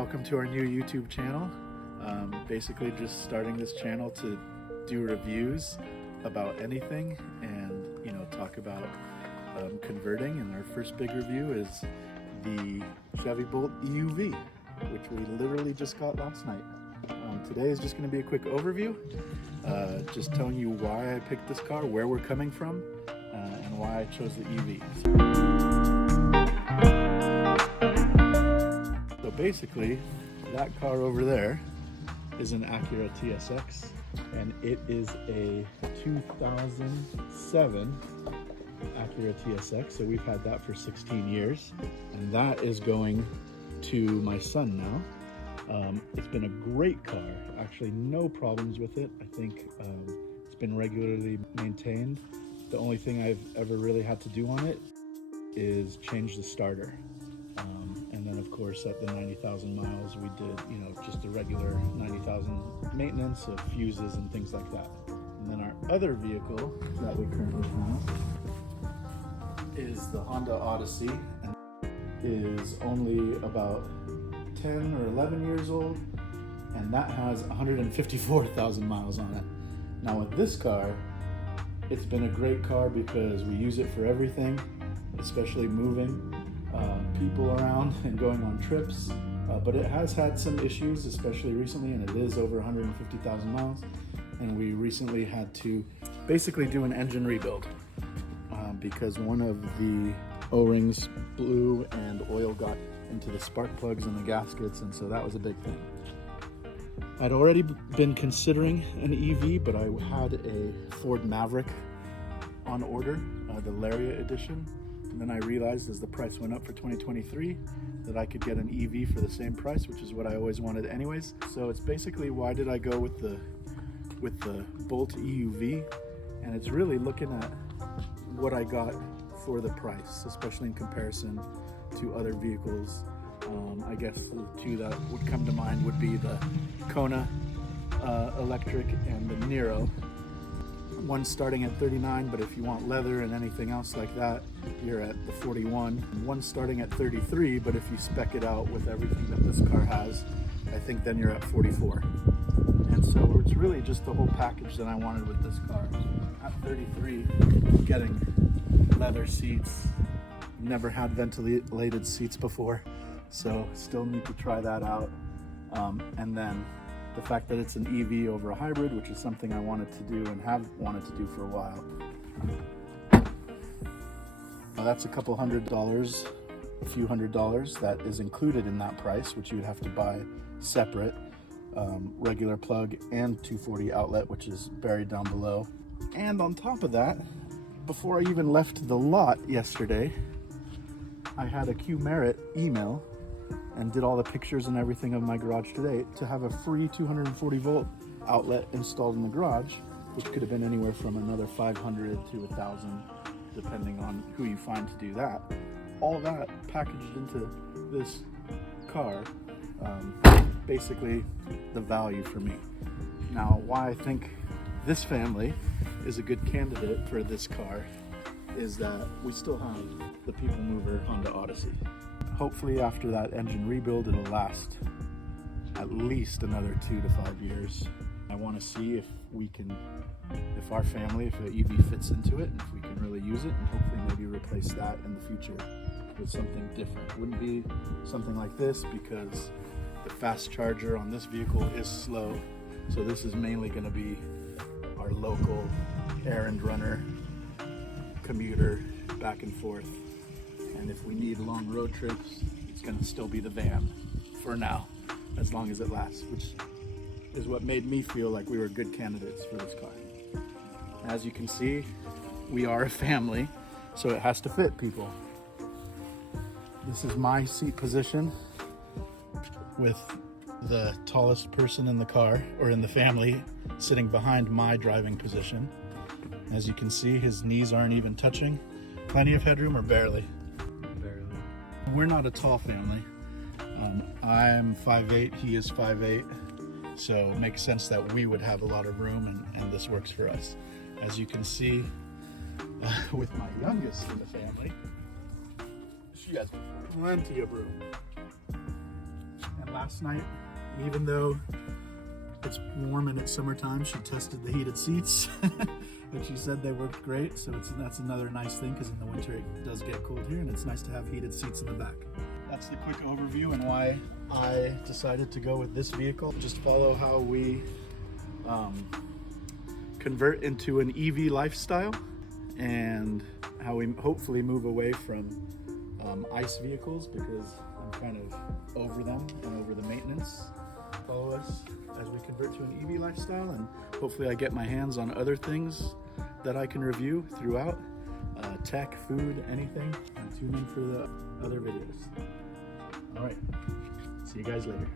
welcome to our new YouTube channel. Basically just starting this channel to do reviews about anything and talk about converting, and our first big review is the Chevy Bolt EUV, which we literally just got last night. Today is just going to be a quick overview, just telling you why I picked this car, where we're coming from, and why I chose the EV. So basically, that car over there is an Acura TSX, and it is a 2007 Acura TSX, so we've had that for 16 years, and that is going to my son now. It's been a great car, actually no problems with it. I think it's been regularly maintained. The only thing I've ever really had to do on it is change the starter. And then of course at the 90,000 miles we did, just the regular 90,000 maintenance of fuses and things like that. And then our other vehicle that we currently have is the Honda Odyssey, and is only about 10 or 11 years old, and that has 154,000 miles on it. Now with this car, it's been a great car because we use it for everything, especially moving people around and going on trips, but it has had some issues, especially recently, and it is over 150,000 miles, and we recently had to basically do an engine rebuild because one of the O-rings blew and oil got into the spark plugs and the gaskets, and so that was a big thing. I'd already been considering an EV, but I had a Ford Maverick on order, the Lariat edition, and then I realized as the price went up for 2023 that I could get an EV for the same price, which is what I always wanted anyways. So it's basically, why did I go with the Bolt EUV? And it's really looking at what I got for the price, especially in comparison to other vehicles. I guess the two that would come to mind would be the Kona electric and the Niro. One starting at 39, but if you want leather and anything else like that, you're at the 41. One starting at 33, but if you spec it out with everything that this car has, I think then you're at 44. And so it's really just the whole package that I wanted with this car. At 33, getting leather seats, never had ventilated seats before, so still need to try that out. And then the fact that it's an EV over a hybrid, which is something I wanted to do and have wanted to do for a while. Now that's a couple $100, a few $100 that is included in that price, which you would have to buy separate, regular plug and 240 outlet, which is buried down below. And on top of that, before I even left the lot yesterday, I had a Qmerit email and did all the pictures and everything of my garage today to have a free 240 volt outlet installed in the garage, which could have been anywhere from another 500 to 1,000, depending on who you find to do that. All that packaged into this car, basically the value for me. Now, why I think this family is a good candidate for this car is that we still have the people mover Honda Odyssey. Hopefully after that engine rebuild, it'll last at least another 2 to 5 years. I want to see if our family, if the EV fits into it, and if we can really use it, and hopefully maybe replace that in the future with something different. Wouldn't be something like this because the fast charger on this vehicle is slow, so this is mainly going to be our local errand runner, commuter, back and forth. And if we need long road trips, it's going to still be the van for now, as long as it lasts, which is what made me feel like we were good candidates for this car. As you can see, we are a family, so it has to fit people. This is my seat position with the tallest person in the car, or in the family, sitting behind my driving position. As you can see, his knees aren't even touching. Plenty of headroom, or barely? Barely. We're not a tall family. I'm 5'8", he is 5'8", so it makes sense that we would have a lot of room, and this works for us. As you can see, with my youngest in the family, she has plenty of room. And last last night. Even though it's warm and it's summertime, she tested the heated seats and she said they worked great. So that's another nice thing, because in the winter it does get cold here and it's nice to have heated seats in the back. That's the quick overview and why I decided to go with this vehicle. Just follow how we convert into an EV lifestyle and how we hopefully move away from ICE vehicles, because I'm kind of over them and over the maintenance. Follow us as we convert to an EV lifestyle, and hopefully I get my hands on other things that I can review throughout, tech, food, anything, and tune in for the other videos. All right, see you guys later.